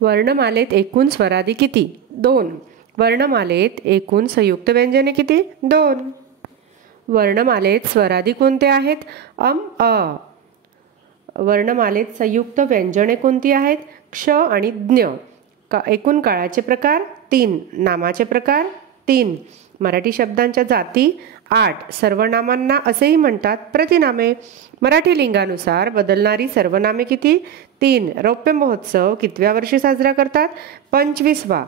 वर्णमालेत एकूण स्वरादी किती? 2. वर्णमालेत एकूण संयुक्त व्यंजने किती? 2. वर्णमालेत स्वरादी कोणते आहेत? अ. वर्णमालेत संयुक्त व्यंजने कोणती आहेत? क्ष आणि ज्ञ. एकूण काळाचे प्रकार 3. नामाचे प्रकार 3. मराठी शब्दांच्या जाती 8. सर्वनामांना असेही म्हणतात प्रतिनामे. मराठी लिंगानुसार बदलणारी सर्वनामे किती? 3. रौप्य महोत्सव कितव्या वर्षी साजरा करतात? 25वा.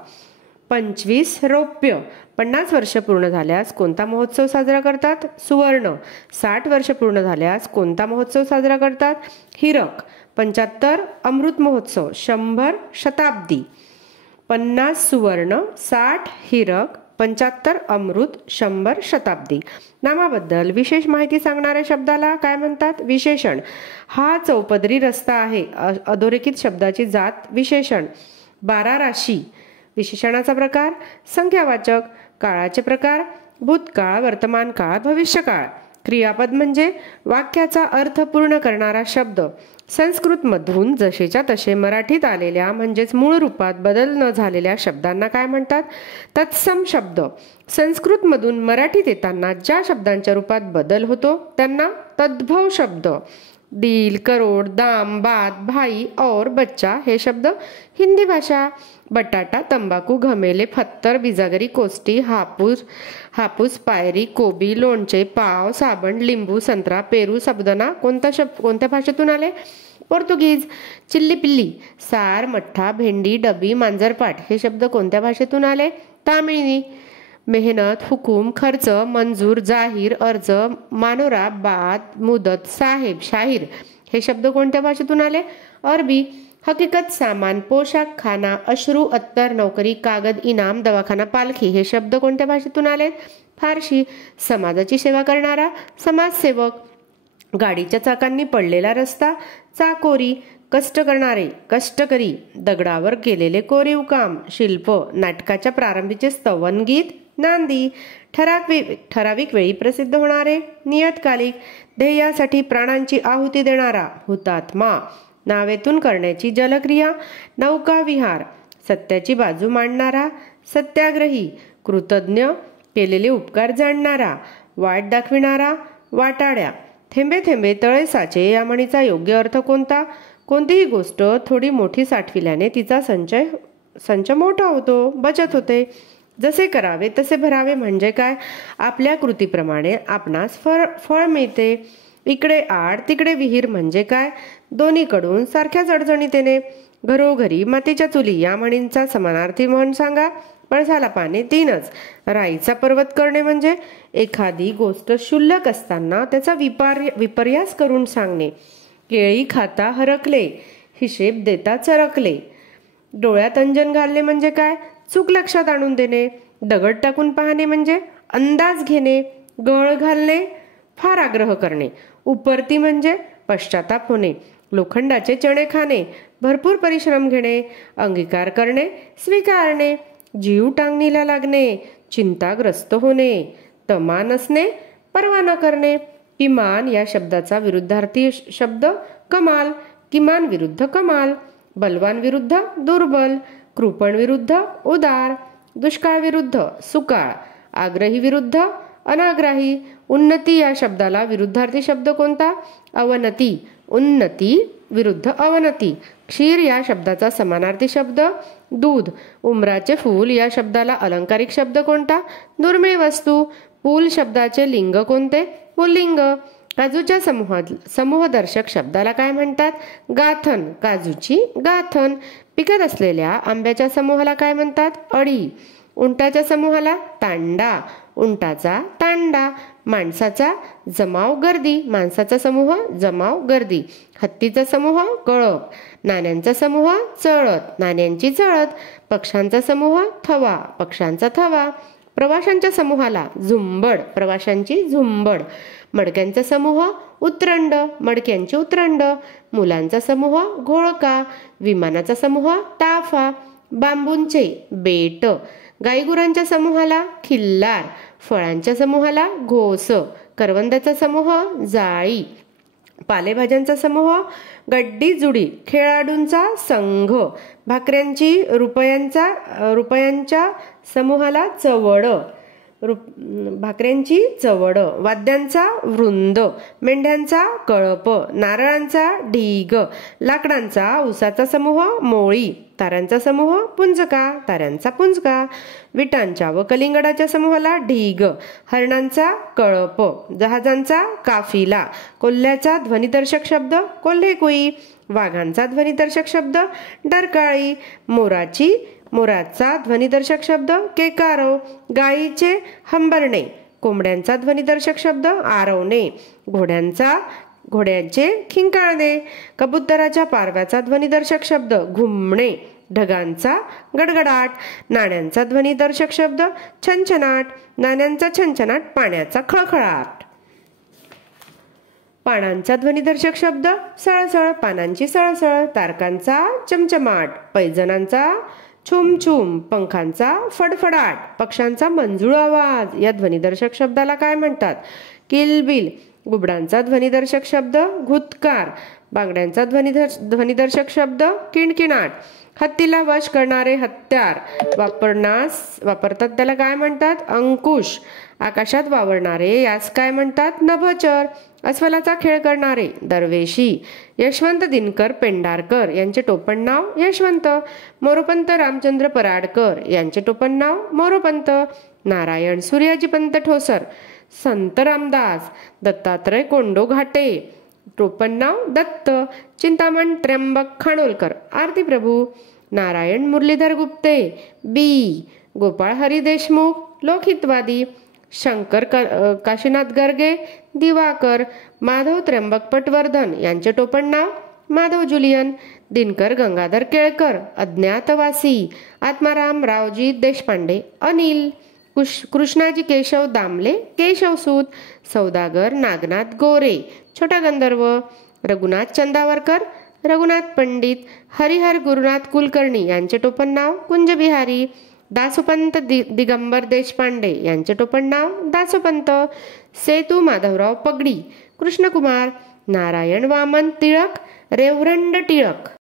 25 रौप्य. 50 वर्ष पूर्ण झाल्यास कोणता महोत्सव साजरा करतात? सुवर्ण. 60 वर्ष पूर्ण झाल्यास कोणता महोत्सव साजरा करतात? हिरक. 75 अमृत महोत्सव. 100 शताब्दी. 50 सुवर्ण, 60 हिरक, 75 अमृत, 100 शताब्दी. नामाबद्दल विशेष माहिती सांगणाऱ्या शब्दाला काय म्हणतात? विशेषण. हा चौपदरी रस्ता आहे. अधोरेखित शब्दाची जात विशेषण. 12 राशी. विशेषणाचा प्रकार संख्यावाचक. काळाचे प्रकार भूतकाळ, वर्तमान काळ, भविष्यकाळ. क्रियापद म्हणजे वाक्याचा अर्थ पूर्ण करणारा शब्द. संस्कृतमधून जसेच्या तसे मराठीत आलेल्या म्हणजेच मूळ रूपात बदल न झालेल्या शब्दांना काय म्हणतात? तत्सम शब्द. संस्कृतमधून मराठीत येताना ज्या शब्दांच्या रूपात बदल होतो त्यांना तद्भव शब्द. दिल, करोड, दाम, बात, भाई और बच्चा हे शब्द हिंदी भाषा. बटाटा, तंबाखू, घमेले, फत्तर, बिजागरी, कोष्टी, हापूस, पायरी, कोबी, लोणचे, पाव, साबण, लिंबू, संत्रा, पेरू, साबुदाणा कोणत्या भाषेतून आले? पोर्तुगीज. चिल्ली पिल्ली, सार, मठ्ठा, भेंडी, डबी, मांजरपाट हे शब्द कोणत्या भाषेतून आले? तामिळी. मेहनत, हुकूम, खर्च, मंजूर, जाहीर, अर्ज, मानोरा, बात, मुदत, साहेब, शाहीर हे शब्द कोणत्या भाषेतून आले? अरबी. हकीकत, सामान, पोशाख, खाना, अश्रू, अत्तर, नोकरी, कागद, इनाम, दवाखाना, पालखी हे शब्द कोणत्या भाषेतून आले? फारशी. समाजाची सेवा करणारा समाजसेवक. गाडीच्या चाकांनी पडलेला रस्ता चाकोरी. कष्ट करणारे कष्टकरी. दगडावर केलेले कोरीव काम शिल्प. नाटकाच्या प्रारंभीचे स्तवन गीत नांदी. ठराविक वेळी प्रसिद्ध होणारे नियतकालिक. ध्येयासाठी प्राणांची आहुती देणारा हुतात्मा. नावेतून करण्याची जलक्रिया नौकाविहार. सत्याची बाजू मांडणारा सत्याग्रही. कृतज्ञ, केलेले उपकार जाणणारा. वाट दाखविणारा वाटाड्या. थेंबे थेंबे तळे साचे या योग्य अर्थ कोणता? कोणतीही गोष्ट थोडी मोठी साठविल्याने तिचा संच मोठा होतो, बचत होते. जसे करावे तसे भरावे म्हणजे काय? आपल्या कृतीप्रमाणे आपणास फळ मिळते. इकडे आड तिकडे विहीर म्हणजे काय? दोन्हीकडून सारख्याच अडचणीत येणे. घरोघरी मातीच्या चुली या म्हणींचा समानार्थी म्हण सांगा. पळसाला पाने 3च. राईचा पर्वत करणे म्हणजे एखादी गोष्ट क्षुल्लक असताना त्याचा विपर्यास करून सांगणे. केळी खाता हरकले, हिशेब देता चरकले. डोळ्यात अंजन घालणे म्हणजे काय? चूक लक्षात आणून देणे. दगड टाकून पाहणे म्हणजे अंदाज घेणे. गळ घालणे फार आग्रह करणे. उपरती म्हणजे पश्चाताप होणे. लोखंडाचे चणे खाणे, भरपूर परिश्रम घेणे. अंगीकार करणे, स्वीकारणे. जीव टांगणीला लागणे, चिंताग्रस्त होणे. तमा नसणे, पर्वा न करणे. किमान या शब्दाचा विरुद्धार्थी शब्द कमाल. किमान विरुद्ध कमाल. बलवान विरुद्ध दुर्बल. कृपण विरुद्ध उदार. दुष्काळ विरुद्ध सुकाळ. आग्रही विरुद्ध अनाग्राही. उन्नती या शब्दाला विरुद्धार्थी शब्द कोणता? अवनती. उन्नती विरुद्ध अवनती. क्षीर या शब्दाचा समानार्थी शब्द दूध. उमराचे फूल या शब्दाला अलंकारिक शब्द कोणता? दुर्मिळ वस्तू. पूल शब्दाचे लिंग कोणते? पुल्लिंग. काजूच्या समूहदर्शक शब्दाला काय म्हणतात? गाथन. काजूची गाथन. पिकत असलेल्या आंब्याच्या समूहाला काय म्हणतात? अळी. उंटाच्या समूहाला तांडा. उंटाचा तांडा. माणसाचा जमाव गर्दी. माणसाचा समूह जमाव गर्दी. हत्तीचा समूह कळप. नाण्यांचा समूह चळत. नाण्यांची चळत. पक्ष्यांचा समूह थवा. पक्ष्यांचा थवा. प्रवाशांच्या समूहाला झुंबड. प्रवाशांची झुंबड. मडक्यांचा समूह उत्रंड. मडक्यांची उत्रंड. मुलांचा समूह घोळका. विमानाचा समूह ताफा. बांबूंचे बेट. गाईगुरांच्या समूहाला खिल्लार. फळांच्या समूहाला घोस. करवंदाचा समूह जाळी. पालेभाज्यांचा समूह, गड्डी जुडी, खेळाडूंचा संघ, रुपयांच्या समूहाला चवड, भाकऱ्यांची चवड, वाद्यांचा वृंद, मेंढ्यांचा कळप, नारळांचा ढीग, लाकडांचा उसाचा समूह मोळी, ताऱ्यांचा समूह पुंजका, ताऱ्यांचा पुंजका, विटांच्या व कलिंगडाच्या समूहाला ढीग, हरणांचा कळप, जहाजांचा काफिला, कोल्ह्याचा ध्वनिदर्शक शब्द कोल्हेकुई, वाघांचा ध्वनिदर्शक शब्द डरकाळी, मोराचा ध्वनिदर्शक शब्द केकारव, गायीचे हंबरणे, कोंबड्यांचा ध्वनिदर्शक शब्द आरवणे, घोड्यांचे खिंकाळणे, कबुतराच्या पारव्याचा ध्वनिदर्शक शब्द घुमणे, ढगांचा गडगडाट, नाण्यांचा ध्वनिदर्शक शब्द छनछनाट, नाण्यांचा छनछनाट, पाण्याचा खळखळाट, पानांचा ध्वनिदर्शक शब्द सळसळ, पानांची सळसळ, तारकांचा चमचमाट, पैजणांचा छुमछुम, पंखांचा फडफडाट, पक्ष्यांचा मंजूळ आवाज. या ध्वनिदर्शक शब्दाला काय म्हणतात? किलबिल. गुबडांचा ध्वनिदर्शक शब्द घुतकार, बांगड्यांचा ध्वनिदर्शक शब्द किणकिणाट, हत्तीला वश करणारे हत्यार वापरतात त्याला काय म्हणतात? अंकुश. आकाशात वावरणारे यास काय म्हणतात? नभचर. अस्वलाचा खेळ करणारे दरवेशी. यशवंत दिनकर पेंढारकर यांचे टोपण नाव यशवंत. मोरोपंत रामचंद्र पराडकर यांचे टोपण नाव मोरोपंत. नारायण सूर्याजीपंत ठोसर, संत रामदास, दत्तात्रय कोंडो घाटे, टोपण नाव दत्त. चिंतामण त्र्यंबक खानोलकर, आरती प्रभू. नारायण मुरलीधर गुप्ते, बी. गोपाळ हरी देशमुख, लोकहितवादी. शंकर काशीनाथ गर्गे, दिवाकर. माधव त्र्यंबक पटवर्धन यांचे टोपण नाव माधव जुलियन. दिनकर गंगाधर केळकर, अज्ञातवासी. आत्माराम रावजी देशपांडे, अनिल. कृष्णाजी केशव दामले, केशवसूत. सौदागर नागनाथ गोरे, छोटा गंधर्व. रघुनाथ चंदावरकर, रघुनाथ पंडित. हरिहर गुरुनाथ कुलकर्णी यांचे टोपण नाव कुंजबिहारी. दासोपंत दिगंबर देशपांडे यांचे टोपण नाव दासोपंत. सेतू माधवराव पगडी, कृष्णकुमार. नारायण वामन टिळक, रेवरंड टिळक.